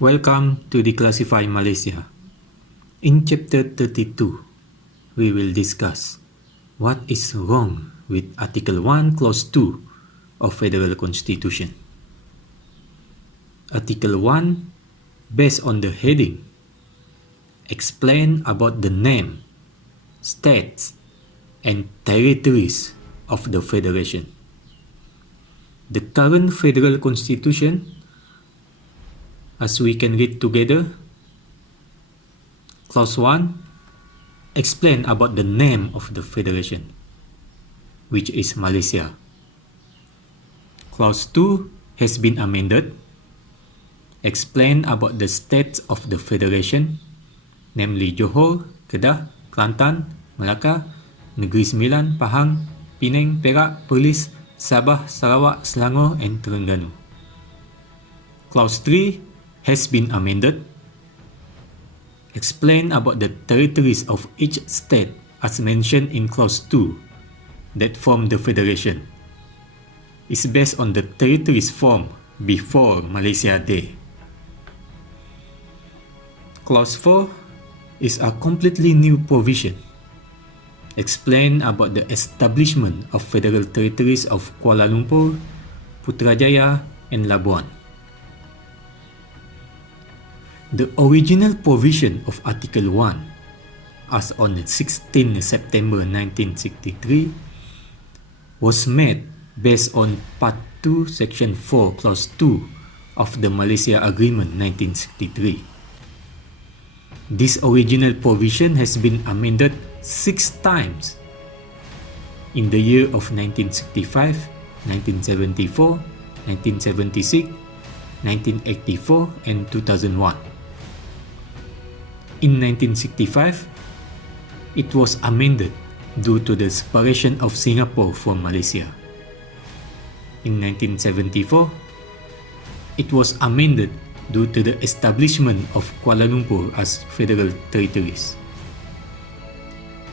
Welcome to Declassify Malaysia. In Chapter 32, we will discuss what is wrong with Article 1, Clause 2 of Federal Constitution. Article 1, based on the heading, explain about the name, states, and territories of the Federation. The current Federal Constitution, as we can read together, Clause 1, explain about the name of the Federation, which is Malaysia. Clause 2 has been amended, explain about the states of the Federation, namely Johor, Kedah, Kelantan, Melaka, Negeri Sembilan, Pahang, Penang, Perak, Perlis, Sabah, Sarawak, Selangor, and Terengganu. Clause 3 has been amended, explain about the territories of each state as mentioned in Clause 2 that form the Federation. It's based on the territories formed before Malaysia Day. Clause 4 is a completely new provision. Explain about the establishment of federal territories of Kuala Lumpur, Putrajaya, and Labuan. The original provision of Article 1, as on 16 September 1963, was made based on Part 2, Section 4, Clause 2 of the Malaysia Agreement 1963. This original provision has been amended 6 times in the year of 1965, 1974, 1976, 1984, and 2001. In 1965, it was amended due to the separation of Singapore from Malaysia. In 1974, it was amended due to the establishment of Kuala Lumpur as federal territories.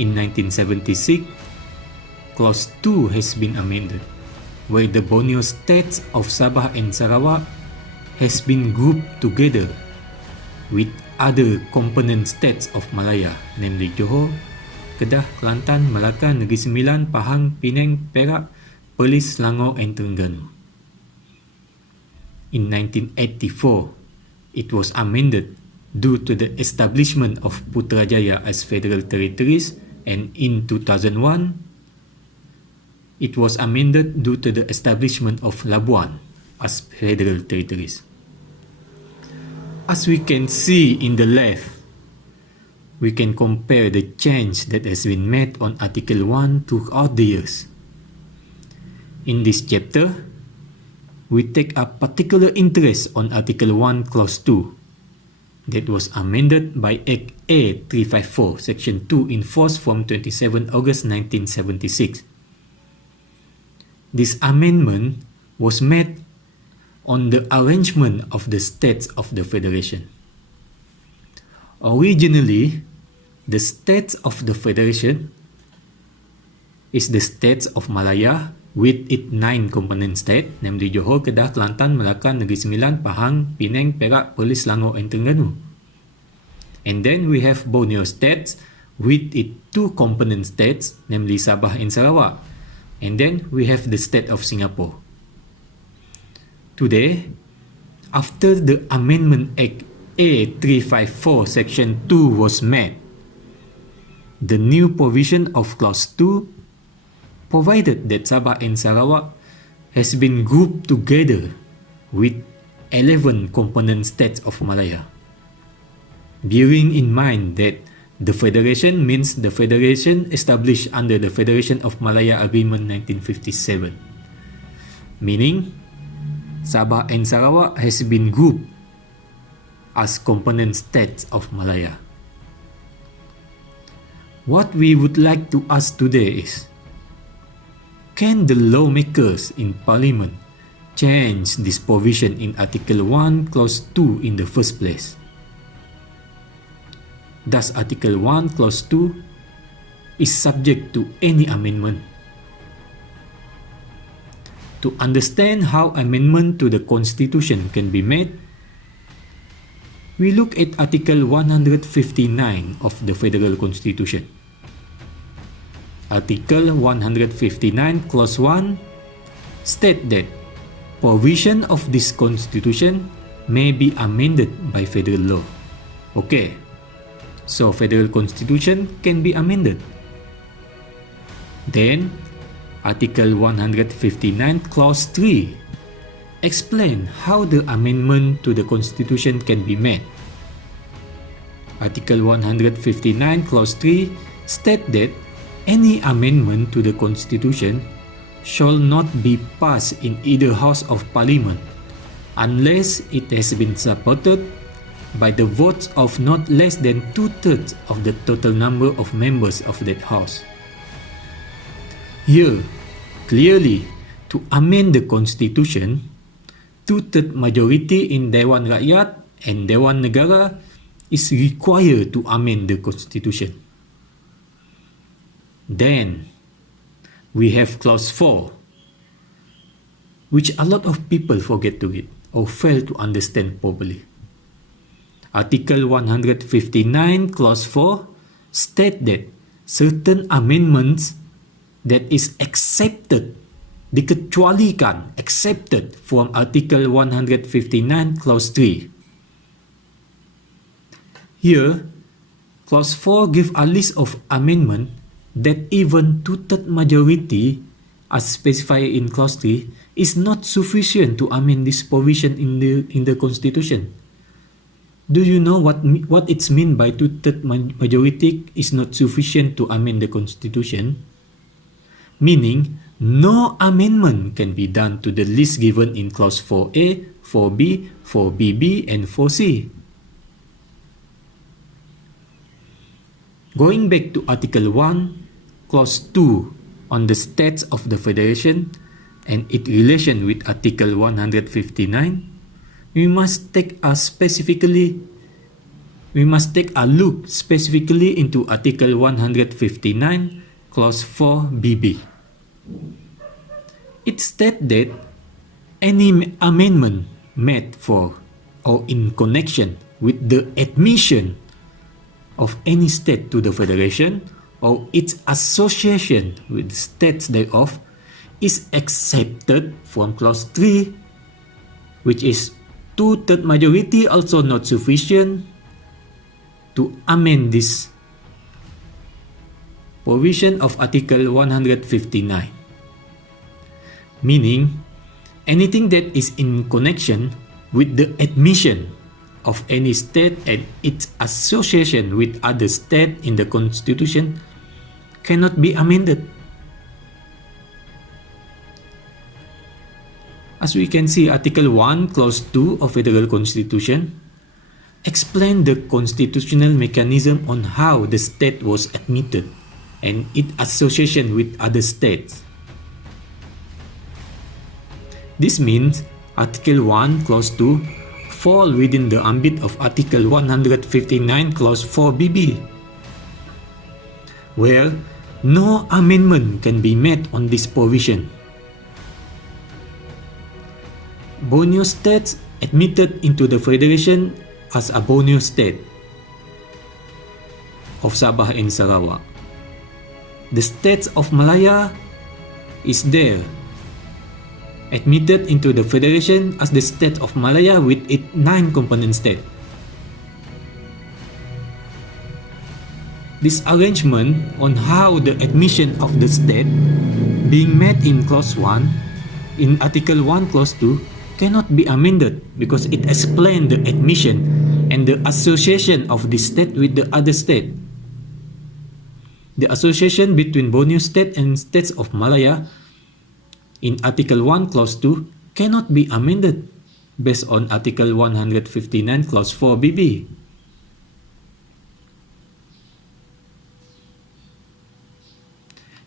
In 1976, Clause 2 has been amended, where the Borneo states of Sabah and Sarawak has been grouped together with other component states of Malaya, namely Johor, Kedah, Kelantan, Melaka, Negeri Sembilan, Pahang, Penang, Perak, Perlis, Selangor, and Terengganu. In 1984, it was amended due to the establishment of Putrajaya as federal territories, and in 2001, it was amended due to the establishment of Labuan as federal territories. As we can see in the left, we can compare the change that has been made on Article 1 throughout the years. In this chapter, we take a particular interest on Article 1, Clause 2, that was amended by Act A 354, Section 2 in force from 27 August 1976. This amendment was made on the arrangement of the states of the Federation. Originally, the states of the Federation is the states of Malaya with its 9 component states, namely Johor, Kedah, Kelantan, Melaka, Negeri Sembilan, Pahang, Penang, Perak, Perlis, Selangor, and Terengganu. And then we have Borneo states with its 2 component states, namely Sabah and Sarawak. And then we have the state of Singapore. Today, after the Amendment Act A 354 Section 2 was made, the new provision of Clause 2 provided that Sabah and Sarawak has been grouped together with 11 component states of Malaya. Bearing in mind that the Federation means the Federation established under the Federation of Malaya Agreement 1957, meaning Sabah and Sarawak has been grouped as component states of Malaya. What we would like to ask today is, can the lawmakers in Parliament change this provision in Article 1, Clause 2 in the first place? Does Article 1, Clause 2 is subject to any amendment? To understand how amendment to the Constitution can be made, we look at Article 159 of the Federal Constitution. Article 159 Clause 1 state that provision of this constitution may be amended by federal law. Okay, so federal constitution can be amended. Then, Article 159 Clause 3 explain how the amendment to the constitution can be made. Article 159 Clause 3 state that any amendment to the constitution shall not be passed in either House of Parliament unless it has been supported by the votes of not less than 2/3 of the total number of members of that House. Here, clearly, to amend the constitution, 2/3 majority in Dewan Rakyat and Dewan Negara is required to amend the constitution. Then, we have Clause 4, which a lot of people forget to read or fail to understand properly. Article 159 Clause 4 state that certain amendments that is accepted, dikecualikan, accepted from Article 159 Clause 3. Here, Clause 4 give a list of amendment that even 2/3 majority, as specified in Clause 3, is not sufficient to amend this provision in the Constitution. Do you know what it's mean by 2/3 majority is not sufficient to amend the Constitution? Meaning, no amendment can be done to the list given in Clause 4A, 4B, 4BB, and 4C. Going back to Article 1, Clause 2 on the states of the Federation and its relation with Article 159, we must take a look specifically into Article 159, Clause 4BB. It states that any amendment made for or in connection with the admission of any state to the Federation or its association with states thereof is accepted from Clause 3, which is 2/3 majority also not sufficient to amend this provision of Article 159. Meaning, anything that is in connection with the admission of any state and its association with other state in the Constitution cannot be amended. As we can see, Article 1, Clause 2 of Federal Constitution explain the constitutional mechanism on how the state was admitted and its association with other states. This means Article 1, Clause 2 fall within the ambit of Article 159, Clause 4BB, where no amendment can be made on this provision. Borneo states admitted into the Federation as a Borneo state of Sabah and Sarawak. The states of Malaya is there, admitted into the Federation as the state of Malaya with its 9 component states. This arrangement on how the admission of the state being made in Clause 1, in Article 1, Clause 2, cannot be amended because it explains the admission and the association of the state with the other state. The association between Borneo state and states of Malaya in Article 1, Clause 2 cannot be amended based on Article 159, Clause 4BB.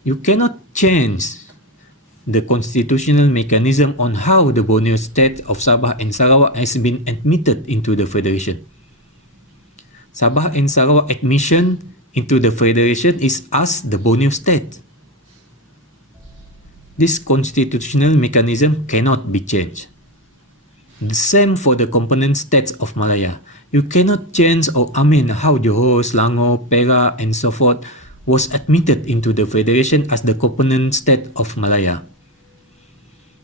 You cannot change the constitutional mechanism on how the Borneo state of Sabah and Sarawak has been admitted into the Federation. Sabah and Sarawak admission into the Federation is as the Borneo state. This constitutional mechanism cannot be changed. The same for the component states of Malaya. You cannot change or amend how Johor, Selangor, Perak, and so forth was admitted into the federation as the component state of Malaya.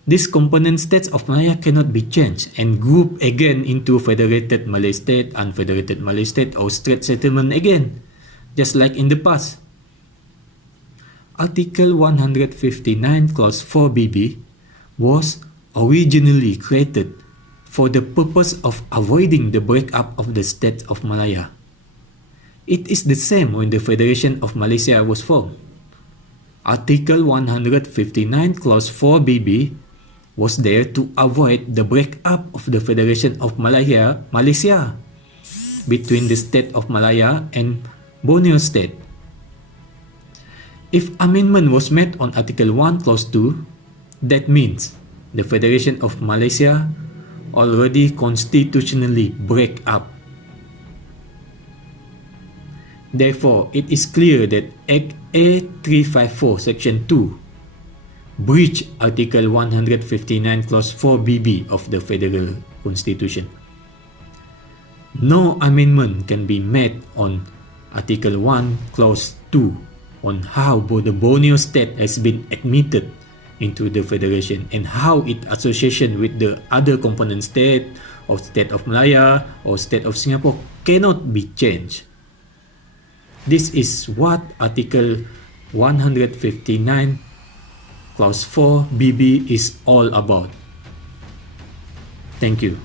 These component states of Malaya cannot be changed and grouped again into federated Malay state, unfederated Malay state, or straight settlement again, just like in the past. Article 159 Clause 4BB was originally created for the purpose of avoiding the breakup of the state of Malaya. It is the same when the Federation of Malaysia was formed. Article 159 Clause 4BB was there to avoid the breakup of the Federation of Malaysia between the state of Malaya and Borneo state. If amendment was made on Article 1 Clause 2, that means the Federation of Malaysia already constitutionally break up. Therefore, it is clear that Act A354 Section 2 breach Article 159 Clause 4BB of the Federal Constitution. No amendment can be made on Article 1 Clause 2 on how the Borneo state has been admitted into the federation and how its association with the other component state or state of Malaya or state of Singapore cannot be changed. This is what Article 159 Clause 4 BB is all about. Thank you.